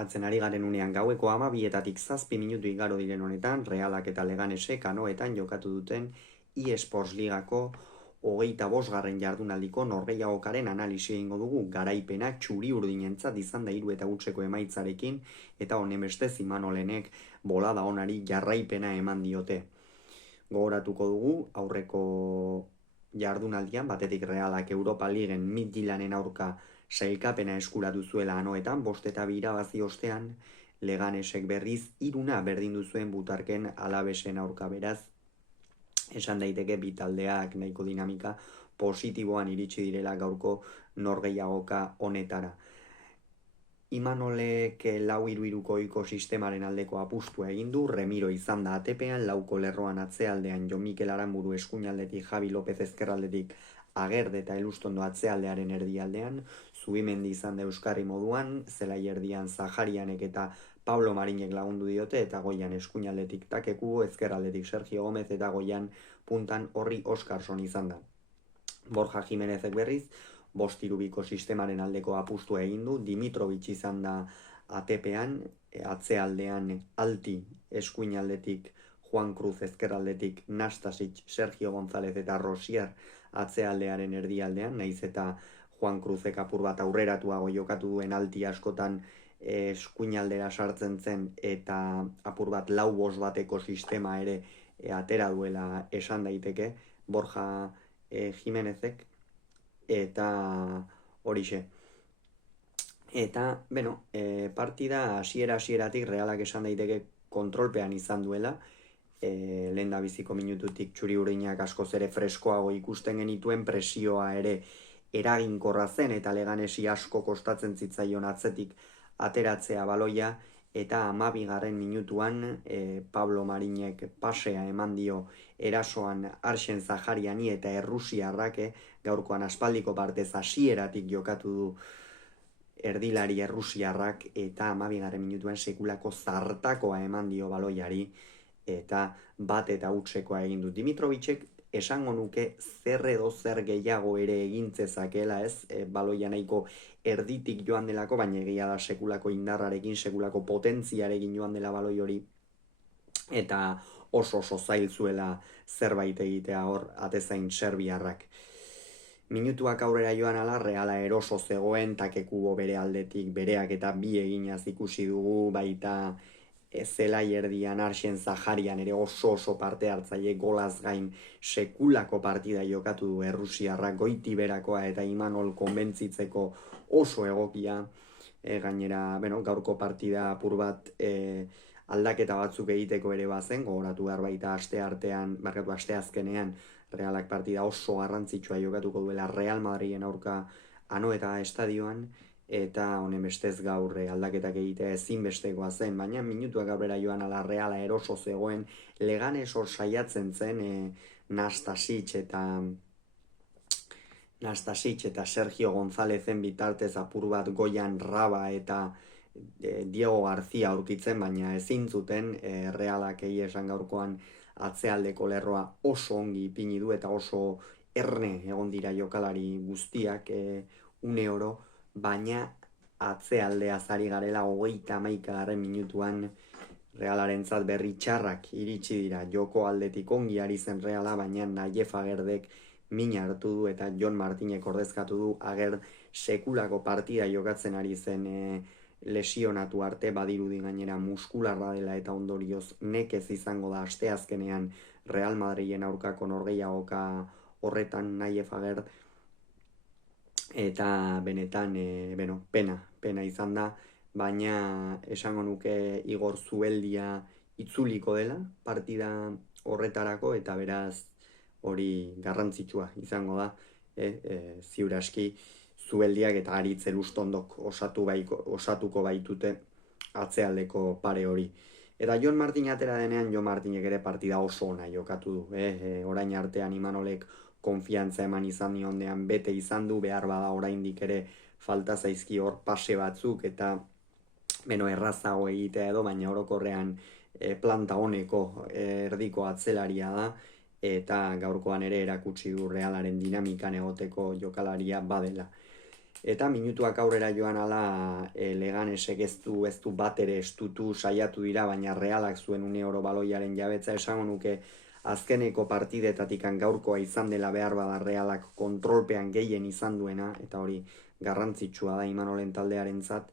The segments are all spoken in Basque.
Fragatzen ari garen unean gaueko 12:07 minutu igaro diren honetan, Realak eta Leganesek anoetan jokatu duten eSports Ligako 25. jardunaldiko norgehiagokaren analisia egingo dugu. Garaipenak txuri urdinentzat izan da 3-0 emaitzarekin, eta honenbestez Imanolenek bolada onari jarraipena eman diote. Gogoratuko dugu aurreko jardunaldian, batetik Realak Europa Ligen Midtjylanden aurka sailkapena eskuratu zuela anoetan, 5-2 irabazi ostean, Leganesek berriz 3 berdindu zuen Butarken Alavesen aurka. Beraz, esan daiteke bi taldeak nahiko dinamika positiboan iritsi direla gaurko norgehiagoka honetara. Imanolek 4-3-3ko sistemaren aldeko apustua egin du. Remiro izan da ATP-an, lauko lerroan atzealdean Jon Mikel Aranburu eskuinaldetik, Javi López ezkerraldetik, Agerde eta Elustondo atzealdearen erdialdean, Zubimendi izan da euskarri moduan, zelai erdian Zaharianek eta Pablo Marinek lagundu diote, eta goian eskuinaldetik Takeku, ezkerraldetik Sergio Gómez, eta goian puntan Horri Oskarson izan da. Borja Jimenezek berriz 5-3-2ko sistemaren aldeko apustua egin du. Dimitrovic izan da ATP-an, atzealdean Alti eskuinaldetik, Juan Cruz ezkerraldetik, Nastasic, Sergio González eta Rosier atzealdearen erdialdean, naiz eta Juan Cruzek apur bat aurreratuago jokatu duen Alti askotan eskuinaldera sartzen zen, eta apur bat 4-5-bateko sistema ere atera duela esan daiteke Borja Jimenezek, eta horixe. Eta, partida hasieratik Realak esan daiteke kontrolpean izan duela, lehen da biziko minututik txuri urinak askoz ere freskoago ikusten genituen, presioa ere eraginkorra zen, eta Leganesi asko kostatzen zitzaion atzetik ateratzea baloia, eta 12. minutuan Pablo Marinek pasea eman dio erasoan Arsen Zahariani, eta errusiarrak gaurkoan aspaldiko partez hasieratik jokatu du erdilari errusiarrak, eta 12. minutuan sekulako zartakoa eman dio baloiari, eta 1-0 egin du. Dimitrovicek esango nuke zer edo zer gehiago ere egintzezakela, baloia nahiko erditik joan delako, baina egia da sekulako indarrarekin, sekulako potentziarekin joan dela baloi hori, eta oso zail zuela zerbait egitea hor atezain serbiarrak. Minutuak aurrera joan ala, Reala eroso zegoen, Takekubo bere aldetik bereak eta bi eginaz ikusi dugu, baita zelai erdian Arsen Zaharian ere oso parte hartzaile, golaz gain sekulako partida jokatu du errusiarrak, goiti berakoa, eta Imanol konbentzitzeko oso egokia. Gainera, gaurko partida apur bat aldaketa batzuk egiteko ere bazen, gogoratu behar baita aste azkenean Realak partida oso garrantzitsua jokatuko duela Real Madriden aurka anoeta estadioan, eta honen bestez gaur aldaketak egitea ezinbestekoa zen, baina minutuak aurrera joan ala Reala eroso zegoen. Leganes hor saiatzen zen Nastasic eta Sergio Gonzálezen bitartez apur bat goian Raba eta Diego García aurkitzen, baina ezin zuten. Realak egia esan gaurkoan atzealdeko lerroa oso ongi ipini du, eta oso erne egon dira jokalari guztiak une oro, baina atzealdea zari garela 31. minutuan Realarentzat berri txarrak iritsi dira. Joko aldetik ongi ari zen Reala, baina Nayef Agerdek mina hartu du, eta Jon Martinek ordezkatu du. Agerd sekulako partida jokatzen ari zen lesionatu arte, badirudi gainera muskularra dela, eta ondorioz nekez izango da asteazkenean Real Madriden aurkako norgehiagoka horretan Nayef Agerd, eta benetan pena izan da, baina esango nuke Igor Zubeldia itzuliko dela partida horretarako, eta beraz hori garrantzitsua izango da, ziur aski Zubeldiak eta Aritz Elustondok osatuko baitute atzealdeko pare hori. Eta Jon Martin atera denean, Jon Martinek ere partida oso ona jokatu du. Orain artean Imanolek konfiantza eman izan niondean bete izan du, behar bada oraindik ere falta zaizki hor pase batzuk, eta errazago egitea edo, baina orokorrean planta honeko erdiko atzelaria da, eta gaurkoan ere erakutsi du Realaren dinamikan egoteko jokalaria badela. Eta minutuak aurrera joan ala Leganesek ez du bat ere estutu saiatu dira, baina Realak zuen une oro baloiaren jabetza. Esango nuke azkeneko partidetatik gaurkoa izan dela behar bada Realak kontrolpean gehien izan duena, eta hori garrantzitsua da Imanolen taldearentzat.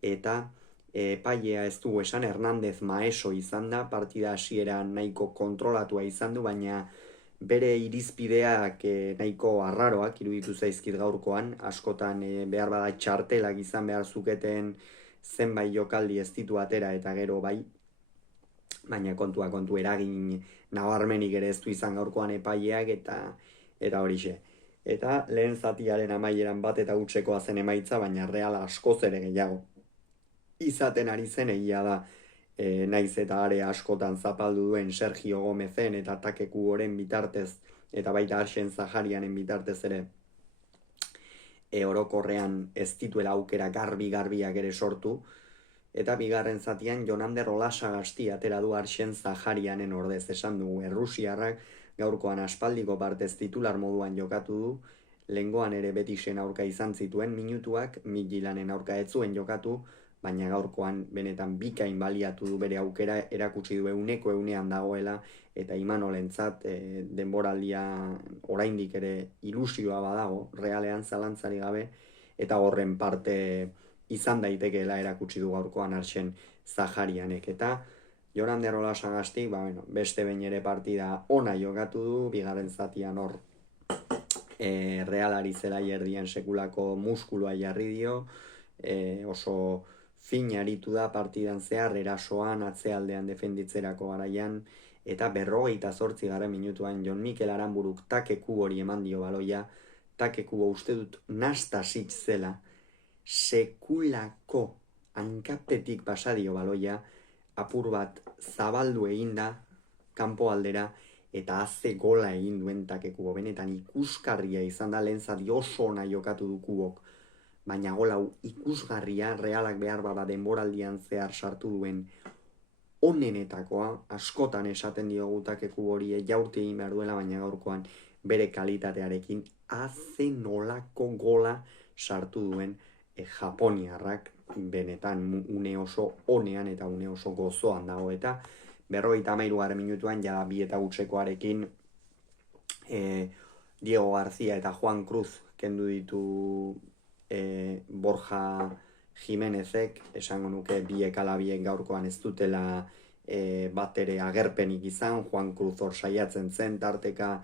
Eta epailea ez dugu esan, Hernandez Maeso izan da, partida hasiera nahiko kontrolatua izan du, baina bere irizpideak nahiko arraroak iruditu zaizkit gaurkoan, askotan behar bada txartelak izan behar zuketen zenbait jokaldi ez ditu atera eta gero bai, baina kontu eragin nabarmenik ere ez du izan gaurkoan epaileak eta horixe. Eta lehen zatiaren amaieran bat eta utzekoa zen emaitza, baina Real askoz ere gehiago izaten ari zen, egia da. Naiz eta are askotan zapaldu duen Sergio Gomezen eta Takeku Oren bitartez eta baita Arsen Zaharianen bitartez ere orokorrean ez dituela aukera garbiak ere sortu, eta bigarren zatian Jonander Olasagasti atera du Arsen Zaharianen ordez. Esan dugu Errusiarrak gaurkoan aspaldiko partez titular moduan jokatu du, lehengoan ere Betisen aurka izan zituen minutuak, Midtjylanden aurka ez zuen jokatu, baina gaurkoan benetan bikain baliatu du bere aukera, erakutsi du euneko eunean dagoela, eta Imanolentzat denboraldia oraindik ere ilusioa badago, Realean zalantzari gabe, eta horren parte izan daitekeela erakutsi du gaurkoan Arsen Zaharianek. Eta Jonander Olasagasti, beste behin ere partida ona jokatu du, bigarren zatian hor Realari zelai erdien sekulako muskuloa jarri dio, oso fin aritu da partidan zehar, erasoan, atzealdean defenditzerako garaian, eta 58. minutuan Jon Mikel Aranburuk Takeku hori eman dio baloia. Takeku uste dut nastasitz zela, sekulako hankapetik pasadio baloia, apur bat zabaldu eginda kanpo aldera, eta haze gola egin duen Takeku, benetan ikusgarria izan da, lehen zati oso ona jokatu du Kubok, baina gola ikusgarria, Realak behar bada denboraldian zehar sartu duen onenetakoa, askotan esaten diogu Takeku hori jaurti egin behar duela, baina gaurkoan bere kalitatearekin haze nolako gola sartu duen Japoniarrak, benetan une oso onean eta une oso gozoan dago. Eta 53. minutuan jada 2-0arekin Diego García eta Juan Cruz kendu ditu Borja Jimenezek, esango nuke biek ala biek gaurkoan ez dutela bat ere agerpenik izan. Juan Cruz hor saiatzen zen, tarteka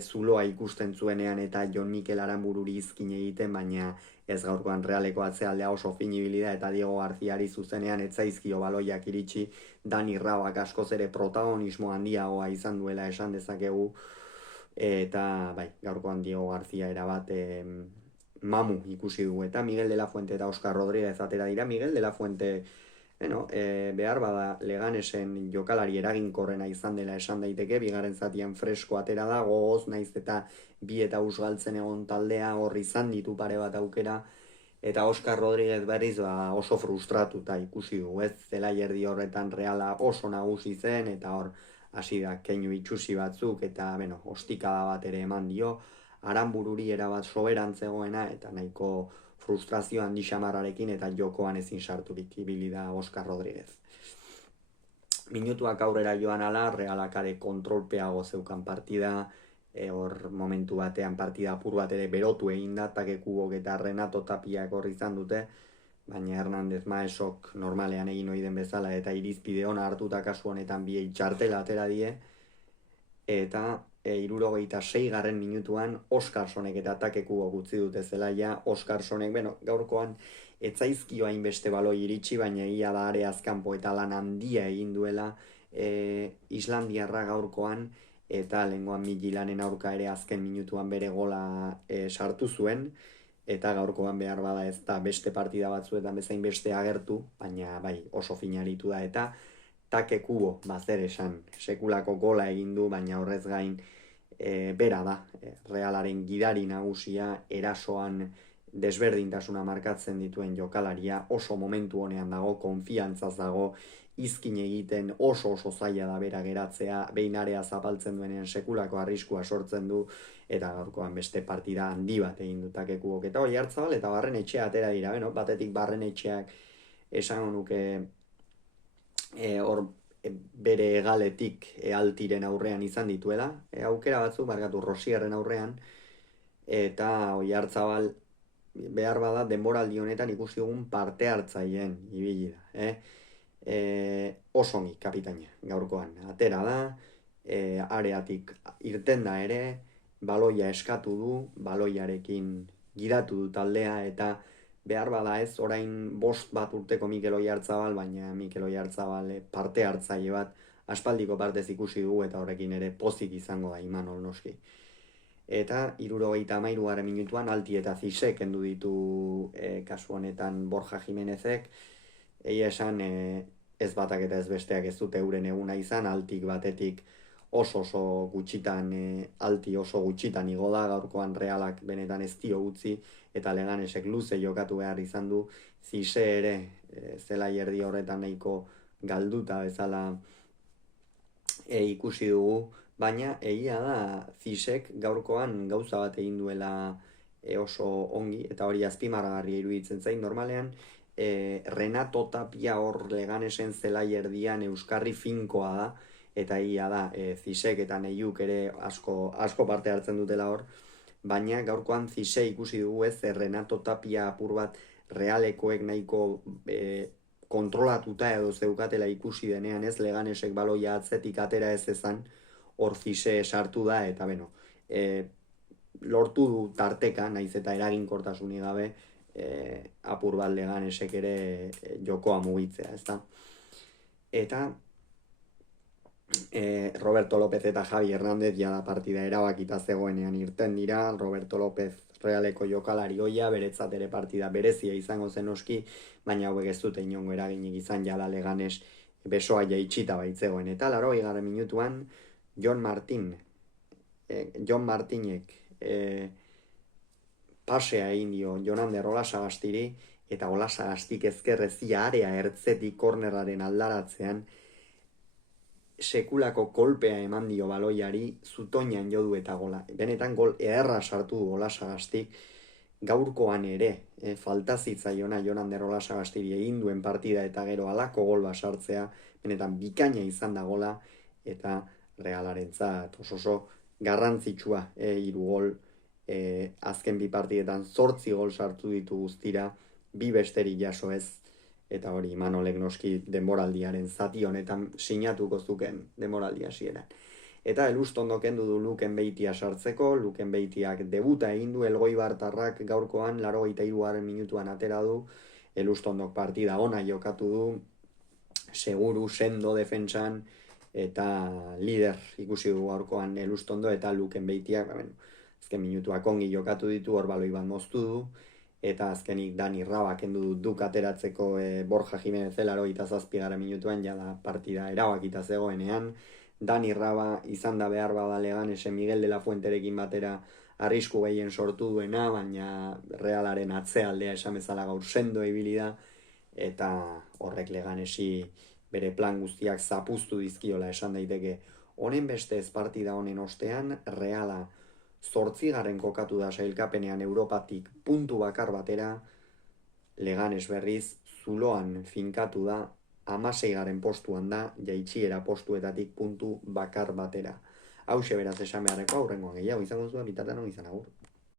zuloa ikusten zuenean eta Jon Mikel Aranbururi izkin egiten, baina ez gaurkoan Realeko atzealdea oso finibilida, eta Diego Garziari zuzenean ez zaizkio baloiak iritsi. Dani Rabak askoz ere protagonismo handiagoa izan duela esan dezakegu, eta bai, gaurkoan Diego Garzia erabat mamu ikusi dugu. Eta Miguel de la Fuente eta Oscar Rodríguez atera dira. Miguel de la Fuente behar bada Leganesen jokalari eraginkorrena izan dela esan daiteke, bigarren zatian fresko atera da, gogoz, naiz eta bi eta usgaltzen egon taldea, hor izan ditu pare bat aukera, eta Oscar Rodríguez berriz oso frustratuta ikusi dugu, ez zela erdi horretan Reala oso nagusi zen, eta hor hasi da keinu itxusi batzuk, eta ostikada bat ere eman dio, Aranbururi erabat soberan zegoena, eta nahiko frustrazio handi xamarrarekin eta jokoan ezin sarturik ibili da Oscar Rodríguez. Minutuak aurrera joan ala, Realakare kontrolpeago zeukan partida, hor momentu batean partida apur bat ere berotu egin da, Takekubok eta Renato Tapiak hor izan dute, baina Hernandez Maesok normalean egin ohi den bezala eta irizpide ona hartuta kasu honetan biei txartela atera die, eta 76. minutuan Oskarsonek eta Takekubok utzi dute zelaia. Oskarsonek, gaurkoan etzaizkio hainbeste baloi iritsi, baina ia da are azkanpo eta lan handia egin duela Islandiarra gaurkoan, eta lehengoan Midtjylanden aurka ere azken minutuan bere gola sartu zuen, eta gaurkoan behar bada ez da beste partida batzuetan bezain beste agertu, baina bai oso finaritu da. Eta Takekubo, zer esan, sekulako gola egin du, baina horrez gain bera da, Realaren gidari nagusia, erasoan desberdintasuna markatzen dituen jokalaria, oso momentu honean dago, konfiantzaz dago, izkin egiten oso zaila da bera geratzea, behin area zapaltzen duenean sekulako arriskua sortzen du, eta gaurkoan beste partida handi bat egin dutakekuok. Eta Oiartzabal eta Barrenetxea atera dira, batetik Barrenetxeak esango nuke hor bere egaletik Altiren aurrean izan dituela, aukera batzuk barkatu Rosierren aurrean, eta Oiartzabal behar bada denboraldi honetan ikusi dugun parte hartzaileen ibili da. Oso ongi kapitaina gaurkoan atera da, areatik irten da ere, baloia eskatu du, baloiarekin gidatu du taldea, eta behar bada ez orain 5 bat urteko Mikel Oiartzabal, baina Mikel Oiartzabal parte hartzaile bat aspaldiko partez ikusi dugu, eta horrekin ere pozik izango da Imanol noski. Eta 73. minutuan Alti eta Zisek kendu ditu kasu honetan Borja Jimenezek. Egia esan ez batak eta ez besteak ez dute euren eguna izan, Altik batetik oso gutxitan, Alti oso gutxitan igo da, gaurkoan Realak benetan ez dio utzi, eta Leganesek luze jokatu behar izan du, Zise ere zelai erdi horretan nahiko galduta bezala ikusi dugu, baina egia da Zisek gaurkoan gauza bat egin duela oso ongi, eta hori azpimarragarria iruditzen zain, normalean Renato Tapia hor Leganesen zelai erdian euskarri finkoa da, eta egia da Zisek eta Neiuk ere asko parte hartzen dutela hor, baina gaurkoan Zise ikusi dugu ez Renato Tapia apur bat Realekoek nahiko kontrolatuta edo zeukatela ikusi denean ez, Leganesek baloia atzetik atera ez ezan, hor Zise sartu da, eta lortu du tarteka, naiz eta eraginkortasunik gabe, apur bat Leganesek ere jokoa mugitzea, ezta? Eta Roberto López eta Javi Hernández jada partida erabakita zegoenean irten dira. Roberto López Realeko jokalari hoia, beretzat ere partida berezia izango zen oski, baina hauek ez dute inongo eraginik izan jala Leganes besoa jaitsita baitzegoen. Eta 80. minutuan Jon Martinek pasea egin dio Jonander Olasagastiri, eta Olasagastik ezkerrezia area ertzetik kornerraren aldaratzean sekulako kolpea eman dio baloiari, zutoinan jodu eta gola. Benetan gol ederra sartu du Olasagastik, gaurkoan ere falta zitzaiona Jonander Olasagastiri egin duen partida eta gero halako gol bat sartzea, benetan bikaina izan da gola, eta Realarentzat oso garrantzitsua 3 gol, azken 2 partidetan 8 gol sartu ditu guztira, 2 besterik jaso ez, eta hori Imanolek noski denboraldiaren zati honetan sinatuko zuken denboraldi hasieran. Eta Elustondo kendu du Luken Beitia sartzeko, Luken Beitiak debuta egin du, Elgoibartarrak gaurkoan 83. minutuan atera du, Elustondok partida ona jokatu du, seguru, sendo defentsan, eta lider ikusi du gaurkoan Elustondo, eta Luken Beitiak, azken minutuak ongi jokatu ditu, hor baloi bat moztu du, eta azkenik Dani Raba kendu du Duk ateratzeko Borja Jimenez 87. minutuan, jada partida erabakita zegoenean. Dani Raba izan da behar bada Leganesen Miguel de la Fuenterekin batera arrisku gehien sortu duena, baina Realaren atzealdea esan bezala gaur sendo ibili da, eta horrek Leganesi bere plan guztiak zapuztu dizkiola esan daiteke. Honen bestez partida honen ostean, Reala 8. kokatu da sailkapenean Europatik puntu bakar batera, Leganes berriz zuloan finkatu da, 16. postuan da, jaitsiera postuetatik puntu bakar batera. Hauxe beraz esan beharreko, aurrengoan gehiago izango zuen, bitartean izan agur.